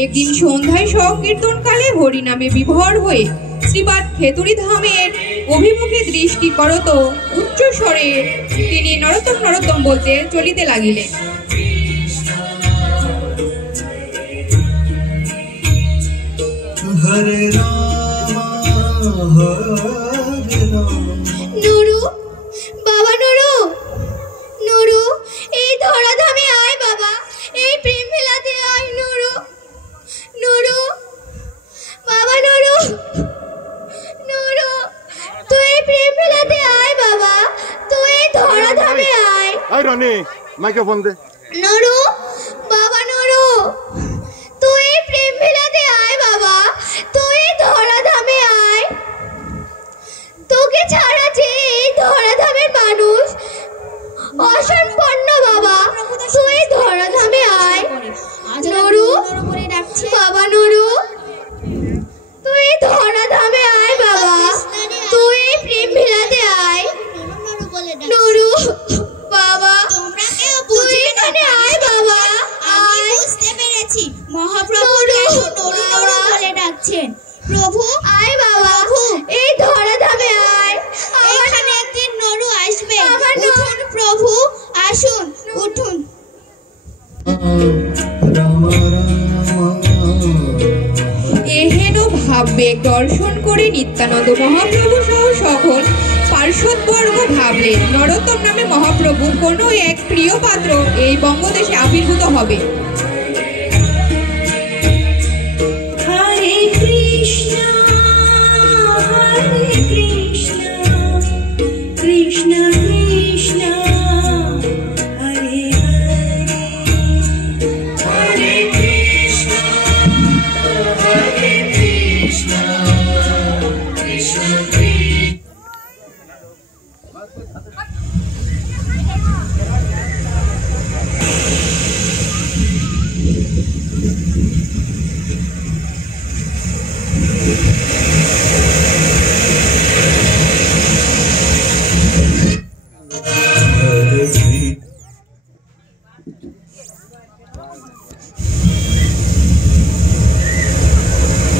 একদিন সন্ধ্যায় সংকীর্তনকালে হরিনামে বিভোর হয়ে শ্রীপাদ খেতুরি ধামের অভিমুখে দৃষ্টি করত উচ্চ স্বরে তিনি নরোত্তম নরোত্তম বলতে চলিতে লাগিলেন। হরে রাম হরে রাম। নুরু, বাবা নুরু, নুরু, এই ধরাধামে আয় বাবা, এই প্রেম মেলাতে আয় নুরু, নুরু, বাবা নুরু, নুরু, তুই এই প্রেম মেলাতে আয় বাবা, তুই এই ধরাধামে আয়। আয় রনি, মাইক্রোফোন দে। নুরু, বাবা নুরু, তুই এই প্রেম মেলাতে আয় বাবা, তুই এই ধরাধামে আয়। তোকে ছাড়া যে এই ধরাধামের মানুষ অসম্পন্ন বাবা, তুই ধরাধামে আয়। নুরু, বাবা নুরু, তুই ধরাধামে আয় বাবা, তুই প্রেম মেলাতে আয়। নুরু, বাবা, তুই এখানে আয় বাবা, আয়। বুঝতে পেরেছি মহাপ্রভু কেন নুরু নুরু বলে ডাকছেন। প্রভু আয় বাবা, এই ধরাধামে আয়, এখানে একদিন নুরু আসবে। উঠুন প্রভু, আসুন, উঠুন। এহেন ভাববেগ দর্শন করে নিত্যানন্দ মহাপ্রভু সহ সকল পার্শ্বদবর্গ ভাবলেন নরোত্তম নামে মহাপ্রভু কোনো এক প্রিয় পাত্র এই বঙ্গদেশে আবির্ভূত হবে। হরে কৃষ্ণ, হরে কৃষ্ণ, কৃষ্ণ কৃষ্ণ, হরে হরে, হরে কৃষ্ণ, হরে কৃষ্ণ, কৃষ্ণ কৃষ্ণ।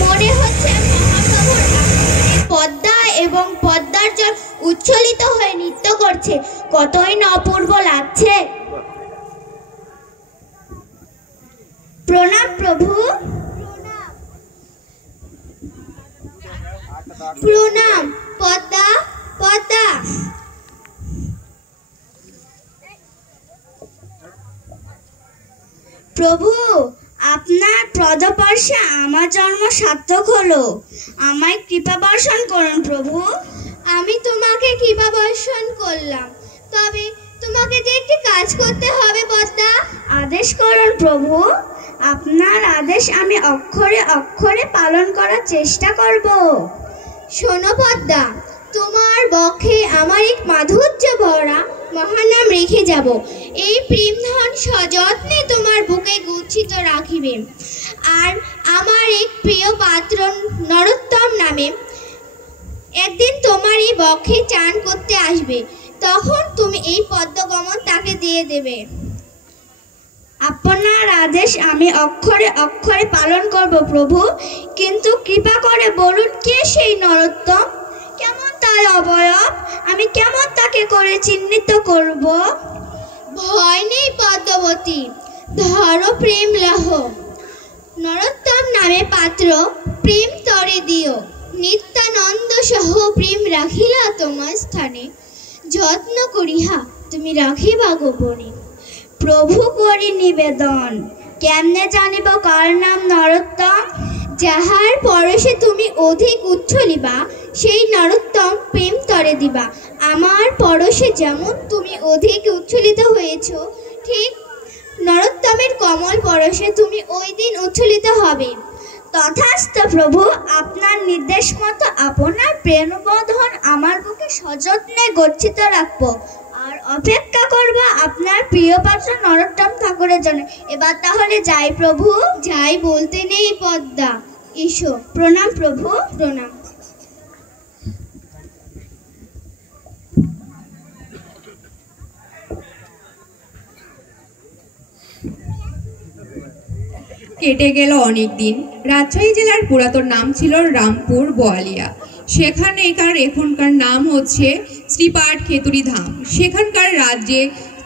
মনে হচ্ছে মহাপ্রভুর পদ্মা এবং পদ্মার জল উচ্ছ্বলিত হয়ে নৃত্য করছে, কতই না অপূর্ব লাগছে। প্রণাম প্রভু, প্রণাম। পদ্মা, পদ্মা। প্রভু, আপনার পদস্পর্শে আমার জন্ম সার্থক হলো, আমায় কৃপা বর্ষণ করুন প্রভু। আমি তোমাকে কৃপা বর্ষণ করলাম, তবে তোমাকে যে একটি কাজ করতে হবে পদ্মা। আদেশ করুন প্রভু, আপনার আদেশ আমি অক্ষরে অক্ষরে পালন করার চেষ্টা করব। শোনো পদ্মা, তোমার বক্ষে আমার এক মাধুর্য ভরা মহানাম রেখে যাব। এই প্রেমধন সযত্নে তোমার বুকে গচ্ছিত রাখিবে। আর আমার এক প্রিয় পাত্র নরোত্তম নামে একদিন তোমার এই বক্ষে চান করতে আসবে, তখন তুমি এই পদ্মগমন তাকে দিয়ে দেবে। আপনার আদেশ আমি অক্ষরে অক্ষরে পালন করব প্রভু, কিন্তু কৃপা করে বলুন কে সেই নরোত্তম, কেমন তার অবয়ব, আমি কেমন তাকে করে চিহ্নিত করব। ভয় নেই পদ্মবতী, ধরো প্রেম লহ। নরোত্তম নামে পাত্র প্রেম তরে দিও, নিত্যানন্দ সহ প্রেম রাখিলা তোমার স্থানে, যত্ন করিহা তুমি রাখিবা গোপনে। প্রভু করি নিবেদন, কেমনে জানিব কার নাম নরোত্তম। যাহার পরশে তুমি অধিক উচ্ছলিবা, সেই নরোত্তম প্রেম তরে দিবা। আমার পরশে যেমন তুমি অধিক উচ্ছলিত হয়েছ, ঠিক নরোত্তমের কমল পরশে তুমি ওই দিন উচ্ছলিত হবে। তথাস্তু প্রভু, আপনার নির্দেশ মতো আপনার প্রেমবোধন আমার বুকে সযত্নে গচ্ছিত রাখবো, আর অপেক্ষা করব আপনার প্রিয় পাত্র নরোত্তম ঠাকুরের জন্য। এবার তাহলে যাই প্রভু। যাই বলতে নেই পদ্মা, এসো। প্রণাম প্রভু, প্রণাম। কেটে গেল অনেক দিন। রাজশাহী জেলার পুরাতন নাম ছিল রামপুর বোয়ালিয়া। সেখানেকার এখনকার নাম হচ্ছে শ্রীপাঠ খেতুরি ধাম। সেখানকার রাজ্যে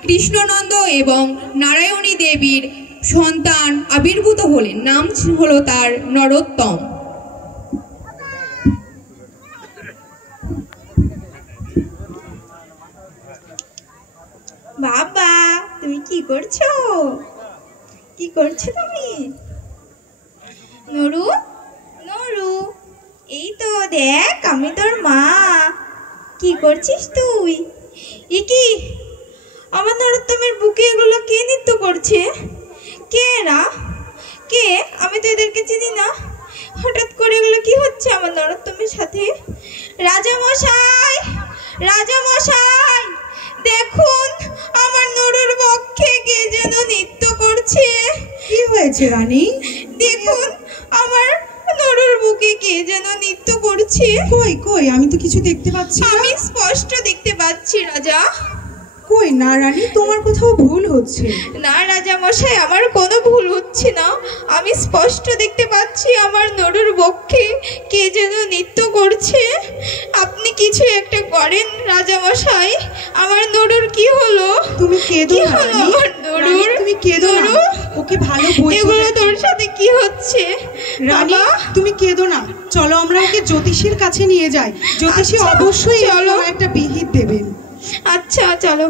কৃষ্ণনন্দ এবং নারায়ণী দেবীর সন্তান আবির্ভূত হলেন। নাম হলো তার নরোত্তম। বাবা, তুমি কি করছো? কি করছো তুমি? নরু, নরু, এই তো দেখ, আমি তোর মা। কি করছিস তুই? এ কি, আমার নরোত্তমের বুকে এগুলো কে নৃত্য করছে? কে এরা? কে? আমি তো এদেরকে চিনি না। হঠাৎ করে এগুলো কি হচ্ছে আমার নরোত্তমের সাথে? রাজামশাই, রাজামশাই, দেখুন আমার নরুর বক্ষে কে যেন নৃত্য করছে। কি হয়েছে রানী? দেখুন আমার নরুর বুকে কে যেন নৃত্য করছে। কই কই, আমি তো কিছু দেখতে পাচ্ছি না। আমি স্পষ্ট দেখতে পাচ্ছি রাজা। কই না রানী, তোমার কোথাও ভুল হচ্ছে। না রাজা মশাই, আমার কোনো ভুল হচ্ছে না। আমি স্পষ্ট দেখতে পাচ্ছি আমার নরুর বক্ষে কে যেন নৃত্য করছে। আপনি কিছু একটা করেন রাজা মশাই। আমার নরুর কি হলো? তুমি কেঁদো কি না হলো রানী, আমার নরুর? তুমি কেঁদো না। নরু, ওকে ভালো বই এগুলো তোর সাথে কি হচ্ছে রানী? বাবা? তুমি কেঁদো না, চলো আমরা ওকে জ্যোতিষীর কাছে নিয়ে যাই। জ্যোতিষী আচ্ছা, অবশ্যই চলো। একটা বিহিত দেবেন। আচ্ছা চলো।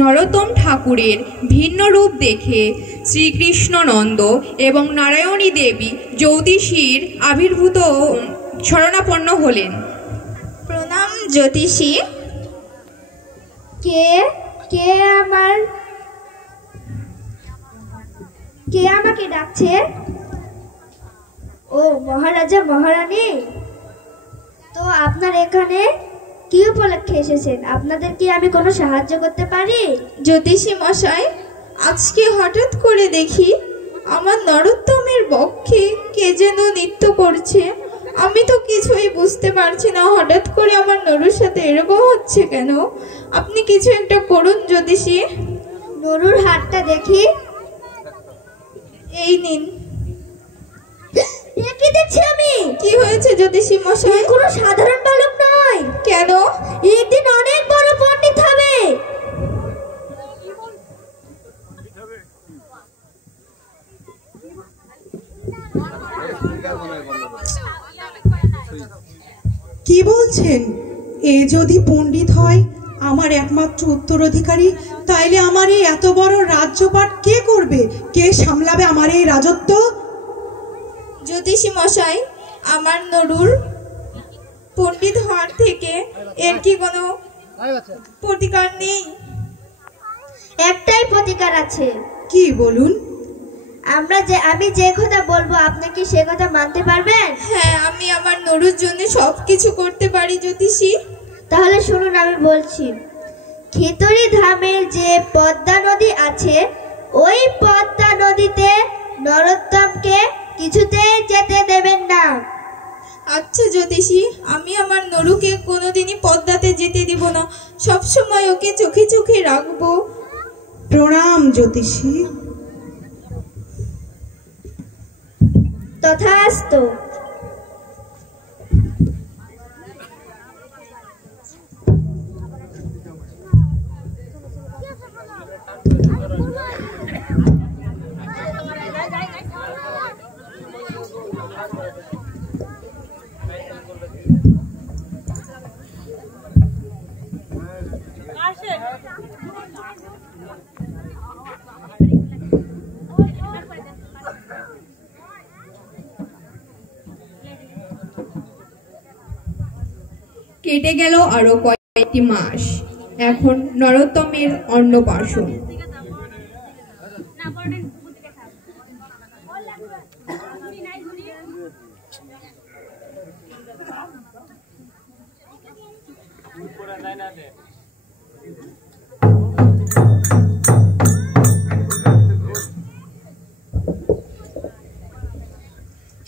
নরোত্তম ঠাকুরের ভিন্ন রূপ দেখে শ্রীকৃষ্ণনন্দ এবং নারায়ণী দেবী জ্যোতিষীর আবির্ভূত শরণাপন্ন হলেন। প্রণাম জ্যোতিষী। কে কে আমার কে আমাকে ডাকছে? ও মহারাজা মহারানী, তো আপনার এখানে কি উপলক্ষে এসেছেন? আপনাদের কি আমি কোনো সাহায্য করতে পারি? জ্যোতিষী মশাই, আজকে হঠাৎ করে দেখি আমার নরোত্তমের বক্ষে কে যেন নৃত্য করছে। আমি তো কিছুই বুঝতে পারছি না, হঠাৎ করে আমার নরুর সাথে এরকম হচ্ছে কেন? আপনি কিছু একটা করুন জ্যোতিষী। নরুর হাতটা দেখি। এই নিন। কি দেখছি আমি? কি হয়েছে জ্যোতিষী মশাই? কোনো সাধারণ বালক নয়। কেন? একদিন অনেক বড় পণ্ডিত হবে। কি বলছেন? এ যদি পণ্ডিত হয়, আমার একমাত্র উত্তরাধিকারী, তাইলে আমার এই এত বড় রাজ্যপাট কে করবে? কে সামলাবে আমার এই রাজত্ব? জ্যোতিষী মশাই, আমার নরুর পণ্ডিত হওয়ার থেকে এর কি কোনো প্রতিকার নেই? একটাই প্রতিকার আছে। কি বলুন? আমি যে কথা বলবো আপনি কি সে কথা মানতে পারবেন? হ্যাঁ, আমি আমার নরুর জন্য সবকিছু করতে পারি জ্যোতিষী। তাহলে শুনুন, আমি বলছি। খেতড়ি ধামের যে পদ্মা নদী আছে, ওই পদ্মা নদীতে নরোত্তমকে কিছুতেই যেতে দেবেন না। আচ্ছা জ্যোতিষী, আমি আমার নরুকে কোনোদিনই পদ্মাতে যেতে দিব না, সবসময় ওকে চোখে চোখে রাখবো। প্রণাম জ্যোতিষী। তথাস্তু। কেটে গেল আরো কয়েকটি মাস। এখন নরোত্তমের অন্নপ্রাশন।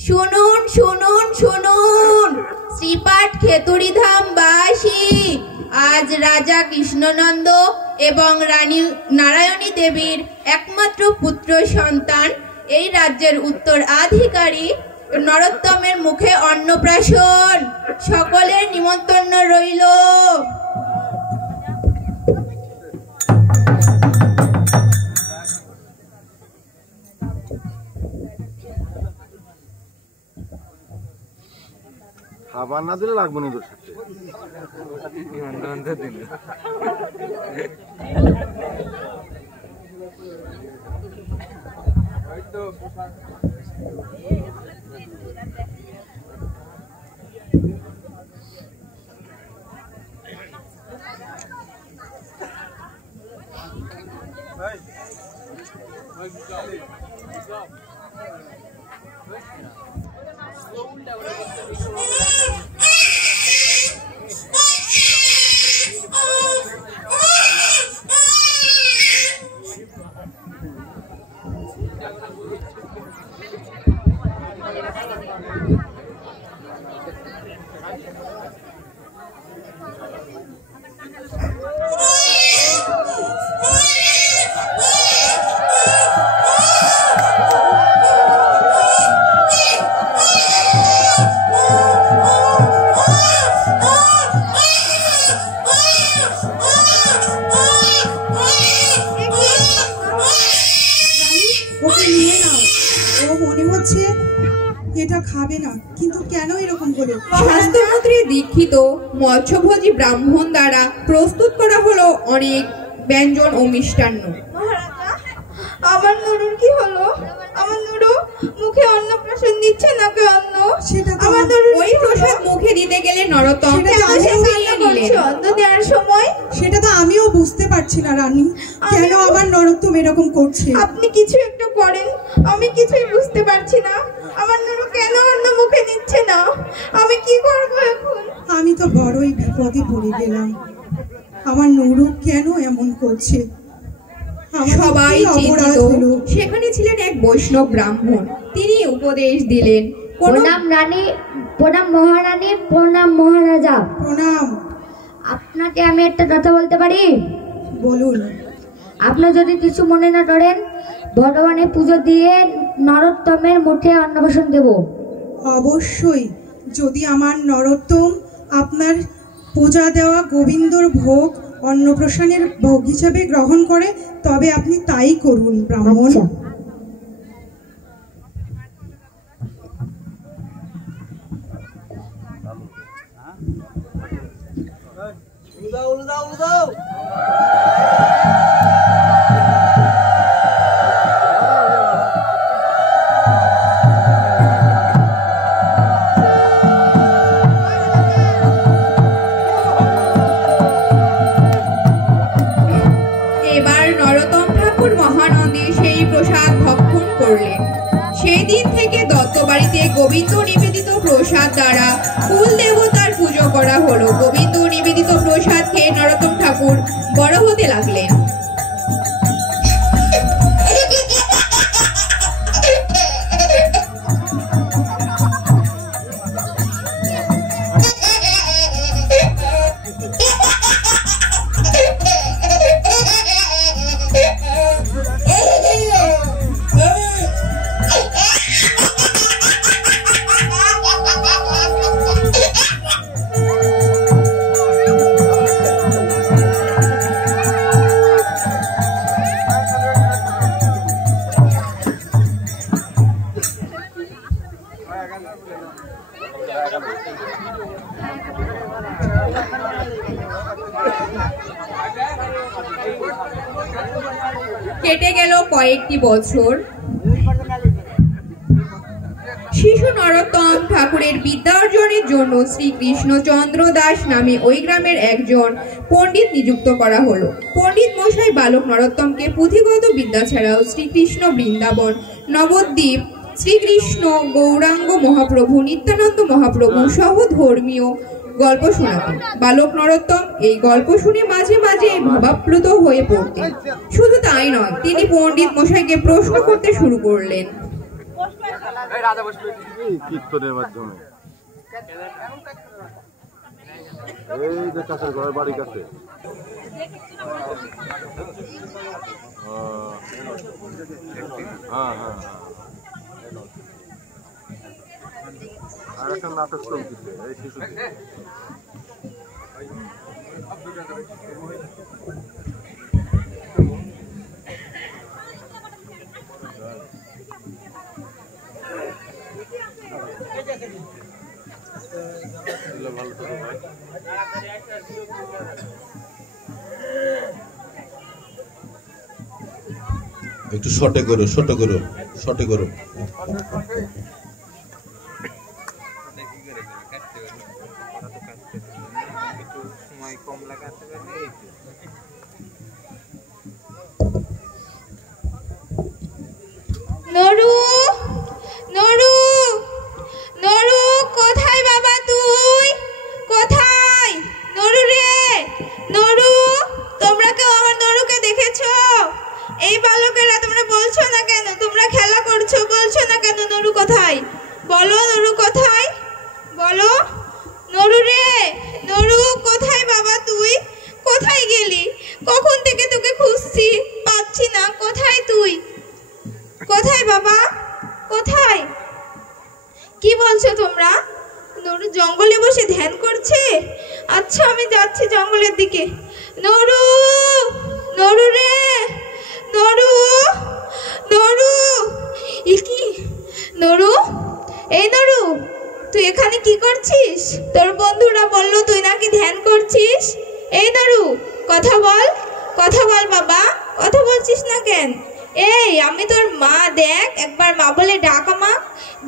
শুনুন শুনুন শুনুন, শ্রীপাঠ খেতড়িধাম বাসী, আজ রাজা কৃষ্ণনন্দ এবং রানী নারায়ণী দেবীর একমাত্র পুত্র সন্তান, এই রাজ্যের উত্তরাধিকারী নরোত্তমের মুখে অন্নপ্রাশন। সকলের নিমন্ত্রণ রইল। খাবার না দিলে লাগবে না তোর সাথে। ওকে নিয়ে নাও। ও মনে হচ্ছে এটা খাবে না, কিন্তু কেন এরকম হলো? স্বাস্থ্যমন্ত্রী দীক্ষিত মৎস্যভোজী ব্রাহ্মণ দ্বারা প্রস্তুত করা হলো অনেক ব্যঞ্জন ও মিষ্টান্ন। মহারাজা, আমার নুরুর কি হলো? আমার নুরু মুখে অন্নপ্রাশন দিচ্ছে না কেন? সেটা তো আমার নুরুর ওই প্রসাদ মুখে দিতে গেলে নরোত্তম সেটা তো পাশে আমিও ফিরিয়ে নিলেন। অন্ন দেওয়ার সময় সেটা তো আমিও বুঝতে পারছি না রানী, কেন আমার নরোত্তম এরকম করছে। আপনি কিছু একটু করেন, আমি কিছুই বুঝতে পারছি না। আমার নুরু কেন অন্ন মুখে দিচ্ছে না? আমি কি করবো এখন? আমি তো বড়ই বিপদে পড়ে গেলাম। আমার নুরু কেন এমন করছে? আমার সবাই কি অপরাধ চিন্তিত। হলো? সেখানে ছিলেন এক বৈষ্ণব ব্রাহ্মণ। তিনি উপদেশ দিলেন, কোন প্রণাম রানী, প্রণাম মহারানী, প্রণাম মহারাজা। প্রণাম। আপনাকে আমি একটা কথা বলতে পারি? বলুন। আপনি যদি কিছু মনে না করেন, ভগবানের পুজো দিয়ে নরোত্তমের মুখে অন্নপ্রাশন দেব। অবশ্যই, যদি আমার নরোত্তম আপনার পূজা দেওয়া গোবিন্দর ভোগ অন্নপ্রাশনের ভোগ হিসাবে গ্রহণ করে, তবে আপনি তাই করুন ব্রাহ্মণ। আচ্ছা। এবার নরোত্তম ঠাকুর মহানন্দে সেই প্রসাদ ভক্ষণ করলেন। সেই দিন থেকে দত্তবাড়িতে গোবিন্দ নিবেদিত প্রসাদ দ্বারা কুল দেবতার পুজো করা হলো। গোবিন্দ নিবেদিত প্রসাদ খেয়ে নরোত্তম ঠাকুর বড় হতে লাগলেন। কেটে গেল কয়েকটি বছর। শিশু নরোত্তম ঠাকুরের বিদ্যা অর্জনের জন্য শ্রীকৃষ্ণচন্দ্র দাস নামে ওই গ্রামের একজন পণ্ডিত নিযুক্ত করা হলো। পণ্ডিত মশাই বালক নরোত্তমকে পুঁথিগত বিদ্যা ছাড়াও শ্রীকৃষ্ণ বৃন্দাবন, নবদ্বীপ, শ্রীকৃষ্ণ গৌরাঙ্গ মহাপ্রভু, নিত্যানন্দ মহাপ্রভু সহ ধর্মীয় গল্প শোনাতেন। বালক নরোত্তম এই গল্প শুনে মাঝে মাঝে ভাবাপ্লুত হয়ে পড়তেন। শুধু তাই নয়, তিনি পণ্ডিত মশাইকে প্রশ্ন করতে শুরু করলেন। কীর্তনের মাধ্যমে এই যে কাছের ঘরের বাড়ির কাছে আর একটা নাটক চলতেছে এই শিশুদের। একটু শর্টে করো, শর্টে করো, শর্টে করো। নরু, নরু, নরু, কোথায় বাবা তুই? কোথায় নরু রে? নরু, তোমরা কেউ আমার নরুকে দেখেছো? এই বালকেরা তোমরা বলছো না কেন? তোমরা খেলা করছো, বলছো না কেন নরু কোথায়? বলো নরু কোথায়? বলো নরু রে, নরু কোথায় বাবা তুই? কোথায় গেলি? কখন থেকে তোকে খুঁজছি, পাচ্ছি না। কোথায় তুই? কোথায় বাবা? কোথায়? কি বলছো তোমরা? নরু জঙ্গলে বসে ধ্যান করছে? আচ্ছা, আমি যাচ্ছি জঙ্গলের দিকে। নরু, নরু রে, নরু, নরু, কি নরু? এই নরু, তুই এখানে কি করছিস? তোর বন্ধুরা বললো তুই নাকি ধ্যান করছিস। এই নরু, কথা বল, কথা বল বাবা, কথা বলছিস না কেন? এই আমি তোর মা, দেখ একবার মা বলে ডাক আমাক।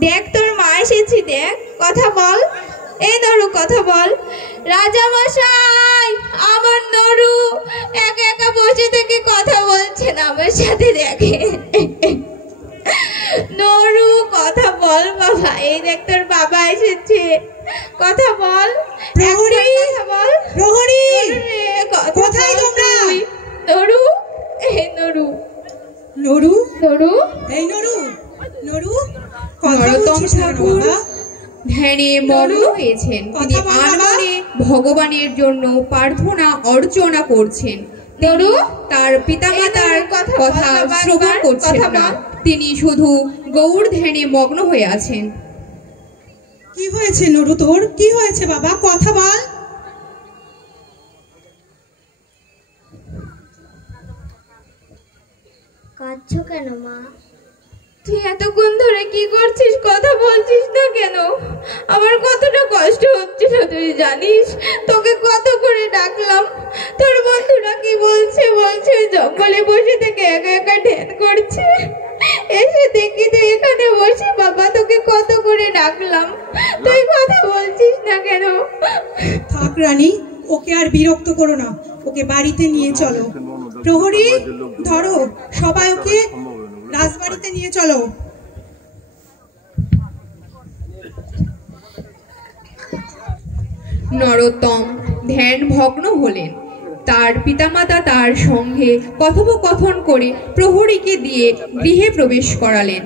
দেখ তোর মা এসেছি, দেখ, কথা বল। এই নরু, কথা বল। রাজা মশাই, আমার নরু একা একা বসে থেকে কথা বলছে না আমার সাথে, দেখে। নরু, কথা বল বাবা। এই দেখ তোর বাবা এসেছে, কথা বল। প্রহরী, কথা বল। প্রহরী, কোথায় তোমরা? নরু, এই নরু, নরু, নরু, এই নরু, নরু, কথা নরোত্তম বলছিস না ঠাকুর বাবা? ধ্যানে মগ্ন হয়েছেন। তিনি কথা বল বাবা। আনমনে ভগবানের জন্য প্রার্থনা অর্চনা করছেন। নরু, তার পিতামাতার কথা বল কথা বাবা, শ্রবণ একবার করছেন কথা না, বল। তিনি শুধু গৌর ধ্যানে মগ্ন হয়ে আছেন। কি হয়েছে নরু তোর? কি হয়েছে বাবা? কথা বল। কাঁদছো কেন মা? তুই এতক্ষণ ধরে কি করছিস? কথা বলছিস না কেন? আমার কতটা কষ্ট হচ্ছিল তুই জানিস। তোকে কত করে ডাকলাম, তোর বন্ধুরা কি বলছে? বলছে জঙ্গলে বসে থেকে একা একা ধ্যান করছে। এসে দেখি তুই এখানে বসে বাবা, তোকে কত করে ডাকলাম, তুই কথা বলছিস না কেন? থাক রানী, ওকে আর বিরক্ত করো না, ওকে বাড়িতে নিয়ে চলো। প্রহরী, ধরো, সবাই ওকে রাজবাড়িতে নিয়ে চলো। নরোত্তম ধ্যান ভগ্ন হলেন। তার পিতামাতা তার সঙ্গে কথোপকথন করে প্রহরীকে দিয়ে গৃহে প্রবেশ করালেন।